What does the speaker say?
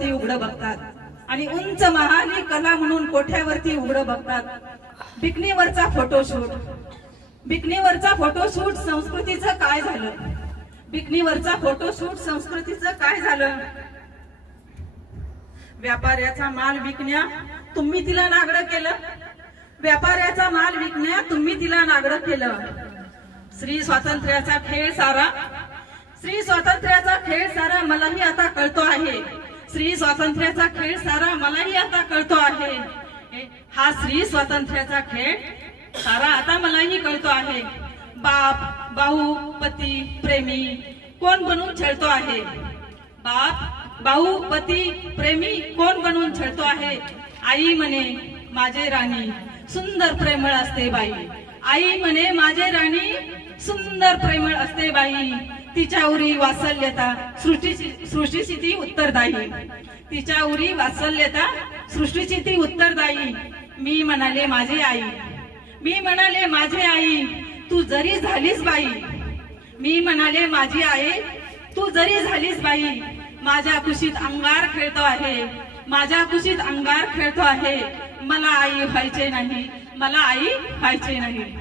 कोठ्यावरती उघडं बघतात आणि उंच महाली कला म्हणून कोठ्यावरती उघडं बघतात. बिकनीवरचा फोटोशूट संस्कृतीचं काय झालं? बिकनीवरचा फोटोशूट संस्कृतीचं काय झालं? व्यापाऱ्याचा माल विकण्या तुम्ही तिला नागडं केलं. व्यापाऱ्याचा माल विकण्या तुम्ही तिला नागडं केलं. स्त्री स्वातंत्र्याचा खेळ सारा मलाही आता कळतो आहे. स्त्री स्वातंत्र्याचा खेळ सारा मलाही आता कळतो आहे. हा स्त्री स्वातंत्र्याचा खेळ सारा आता मलाही कळतो आहे. बाप, भाऊ, पती, प्रेमी कोण बनून छळतो आहे? बाप, भाऊ, पती, प्रेमी कोण बनून छळतो आहे? आई म्हणे माझे राणी सुंदर प्रेमळ असते बाई. आई म्हणे माझे राणी सुंदर प्रेमळ असते बाई. तिच्या उरी वात्सल्यता सृष्टीची ती उत्तरदायी. तिच्या उरी वात्सल्यता सृष्टीची ती उत्तरदायी. मी म्हणाले माझी आई तू जरी झालीस बाई. मी म्हणाले माझी आई तू जरी झालीस बाई. माझ्या कुशीत अंगार खेळतो आहे. मला आई व्हायचे नाही.